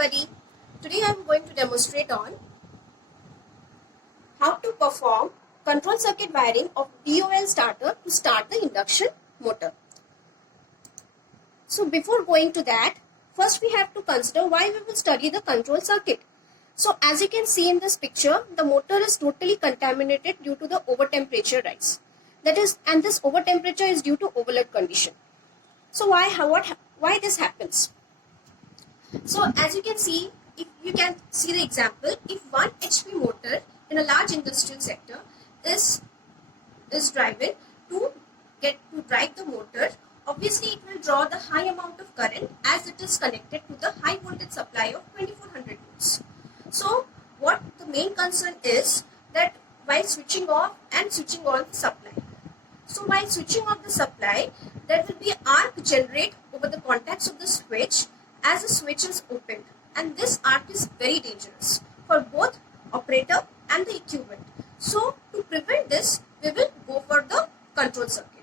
everybody. Today I am going to demonstrate on how to perform control circuit wiring of DOL starter to start the induction motor. So before going to that, first we have to consider why we will study the control circuit. So as you can see in this picture, the motor is totally contaminated due to the over temperature rise. And this over temperature is due to overload condition. So why this happens? So as you can see, if you can see the example, if 1 HP motor in a large industrial sector is driven to drive the motor, obviously it will draw the high amount of current as it is connected to the high voltage supply of 2400 volts. So what the main concern is that while switching off and switching on the supply. So while switching off the supply, there will be arc generate over the contacts of the switch as the switch is opened, and this arc is very dangerous for both operator and the equipment. So to prevent this, we will go for the control circuit.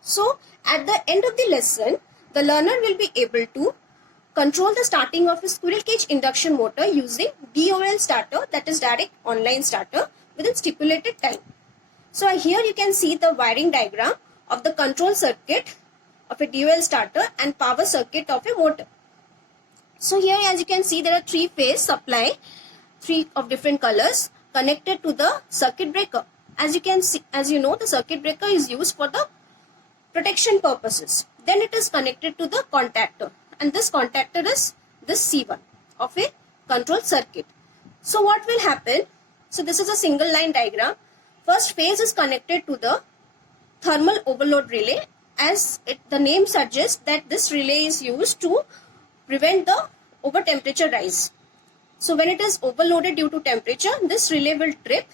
So at the end of the lesson, the learner will be able to control the starting of a squirrel cage induction motor using DOL starter, that is direct online starter, within stipulated time. So here you can see the wiring diagram of the control circuit of a DOL starter and power circuit of a motor. So here as you can see, there are 3-phase supply, 3 of different colors connected to the circuit breaker. As you can see, as you know, the circuit breaker is used for the protection purposes. Then it is connected to the contactor, and this contactor is this C1 of a control circuit. So what will happen? So this is a single line diagram. First phase is connected to the thermal overload relay, as the name suggests that this relay is used to prevent the over temperature rise. So when it is overloaded due to temperature, this relay will trip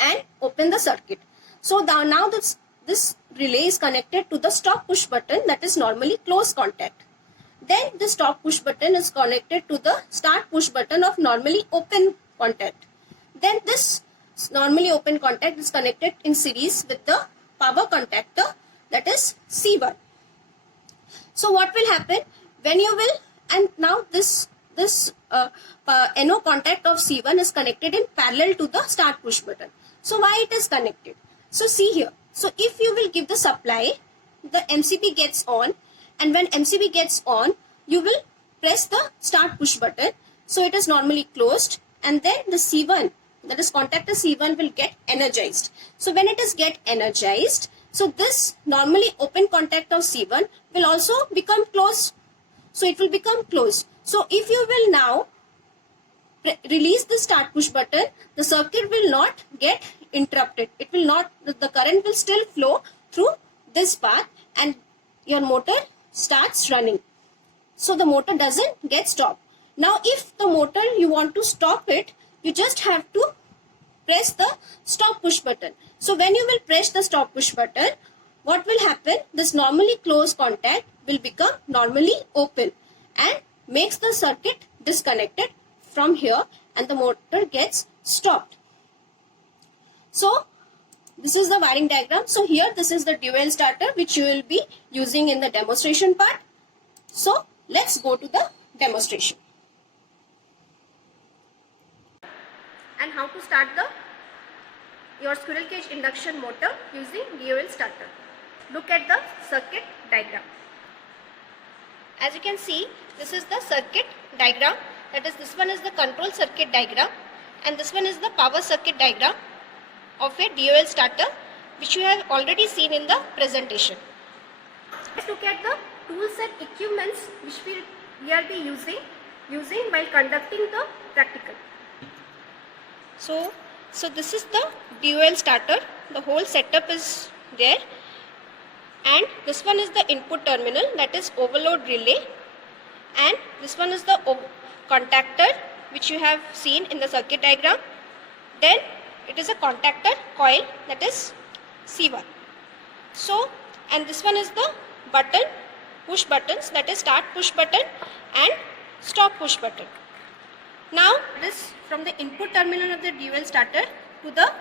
and open the circuit. So now this relay is connected to the stop push button, that is normally close contact. Then the stop push button is connected to the start push button of normally open contact. Then this normally open contact is connected in series with the power contactor, that is C1. So what will happen when you will, and now this NO contact of C1 is connected in parallel to the start push button. So why it is connected? So see here. So if you will give the supply, the MCB gets on, and when MCB gets on, you will press the start push button. So it is normally closed, and then the C1, that is contactor C1, will get energized. So when it is get energized, so this normally open contact of C1 will also become closed. So it will become closed. So if you will now release the start push button, the circuit will not get interrupted. It will not, the current will still flow through this path and your motor starts running. So the motor doesn't get stopped. Now if the motor, you want to stop it, you just have to press the stop push button. So when you will press the stop push button, what will happen? This normally closed contact will become normally open and makes the circuit disconnected from here, and the motor gets stopped. So this is the wiring diagram. So here this is the DOL starter which you will be using in the demonstration part. So let's go to the demonstration. And how to start your squirrel cage induction motor using DOL starter. Look at the circuit diagram. As you can see, this is the circuit diagram. That is, this one is the control circuit diagram, and this one is the power circuit diagram of a DOL starter, which you have already seen in the presentation. Let's look at the tools and equipments which we will be using while conducting the practical. So this is the DOL starter. The whole setup is there, and this one is the input terminal, that is overload relay, and this one is the contactor which you have seen in the circuit diagram. Then it is a contactor coil, that is C1. So, and this one is the button, push buttons, that is start push button and stop push button. Now this from the input terminal of the DOL starter to the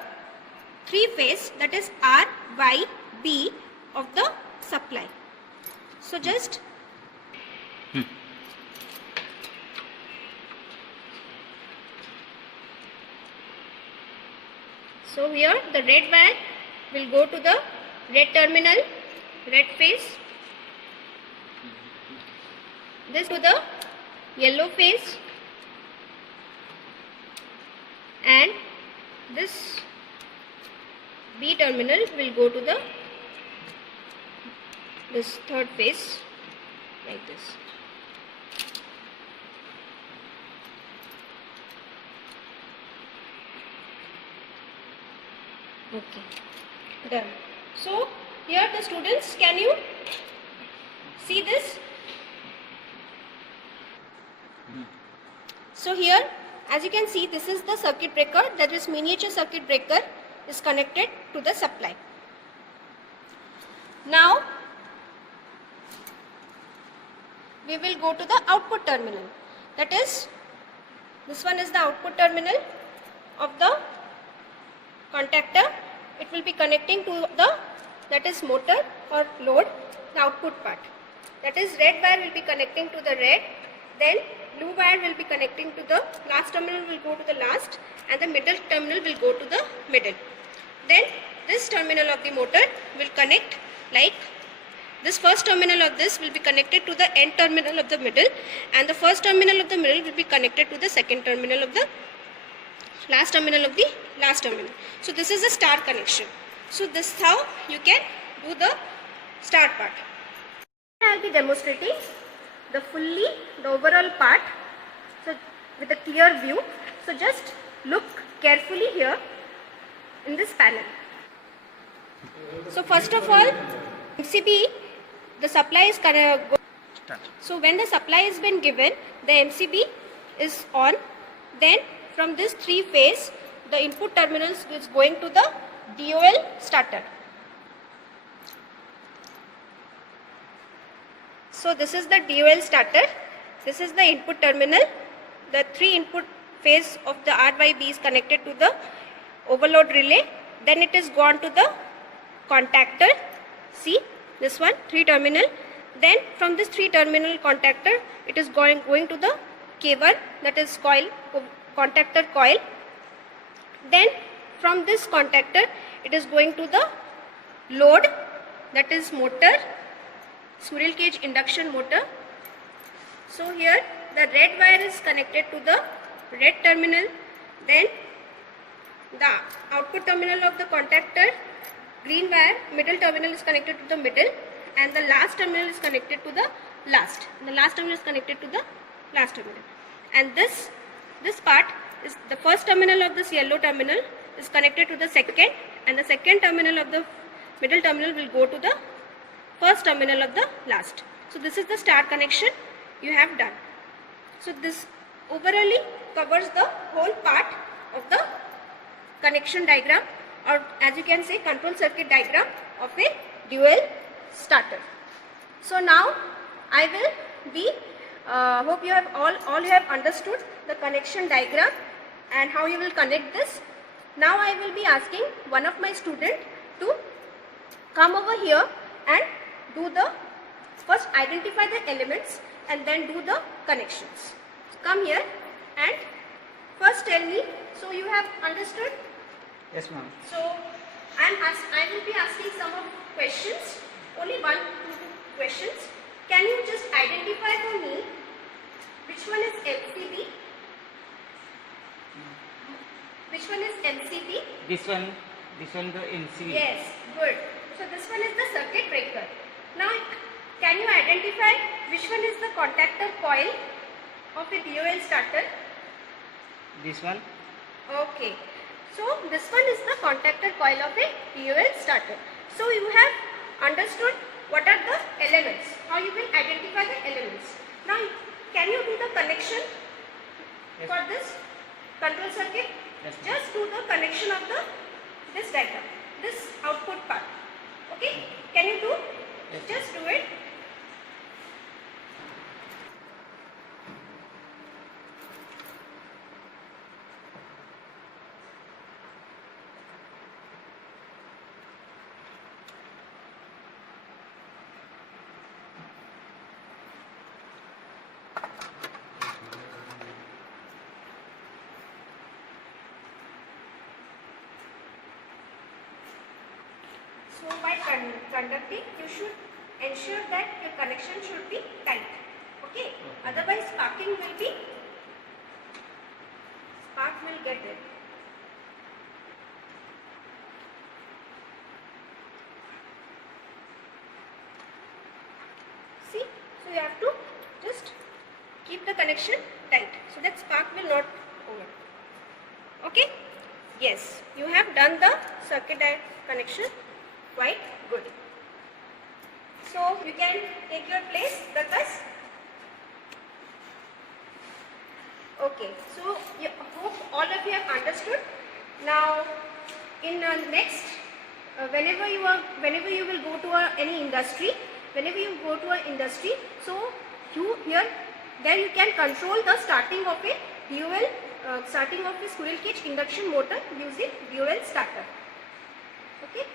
3-phase, that is R, Y, B of the supply. So just So here the red wire will go to the red terminal, red phase. This to the yellow phase, and this B terminal will go to the this third phase, like this. Okay, done. So here the students, can you see this? So here, as you can see, this is the circuit breaker, that is miniature circuit breaker is connected to the supply. Now we will go to the output terminal, that is, this one is the output terminal of the contactor. It will be connecting to the, that is, motor or load, the output part. That is, red wire will be connecting to the red, then blue wire will be connecting to the last terminal, will go to the last, and the middle terminal will go to the middle. Then this terminal of the motor will connect, like this first terminal of this will be connected to the end terminal of the middle, and the first terminal of the middle will be connected to the second terminal of the last terminal of the last terminal. So this is a star connection. So this is how you can do the start part. I will be demonstrating the overall part, so with a clear view. So just look carefully here in this panel. So first of all, MCB, the supply is so when the supply has been given, the MCB is on. Then from this three phase, the input terminals is going to the DOL starter. So this is the DOL starter. This is the input terminal. The three input phase of the RYB is connected to the overload relay. Then it is gone to the contactor. See this one, three terminal. Then from this three terminal contactor, it is going to the K1, that is coil, contactor coil. Then from this contactor, it is going to the load, that is motor, squirrel cage induction motor. So here the red wire is connected to the red terminal, then the output terminal of the contactor, green wire, middle terminal is connected to the middle, and the last terminal is connected to the last. The last terminal is connected to the last terminal. And this part is the first terminal of this yellow terminal is connected to the second, and the second terminal of the middle terminal will go to the first terminal of the last. So this is the star connection you have done. So this overally covers the whole part of the connection diagram, or as you can say, control circuit diagram of a dual starter. So now I will be hope you have all you have understood the connection diagram and how you will connect this. Now I will be asking one of my student to come over here and do the first identify the elements and then do the connections. So come here and first tell me, so you have understood? Yes, ma'am. So I will be asking some of questions, only 1 to 2 questions. Can you just identify for me which one is MCB? Which one is MCB? This one the MCB. Yes, good. So this one is the circuit breaker. Now can you identify which one is the contactor coil of a DOL starter? This one. Okay. So this one is the contactor coil of a DOL starter. So you have understood what are the elements, how you will identify the elements. Now can you do the connection for this control circuit? Yes, just do the connection of this diagram, this output part. Okay, can you do? Yes. Just do it. So by conducting, you should ensure that your connection should be tight. Okay. Otherwise, spark will get it. See, so you have to just keep the connection tight so that spark will not over. Okay. Yes, you have done the circuit connection quite good. So you can take your place, Prakash. Okay, so I hope all of you have understood. Now, in next, whenever you will go to any industry, so you then you can control the starting of a DOL, starting of a squirrel cage induction motor using DOL starter. Okay.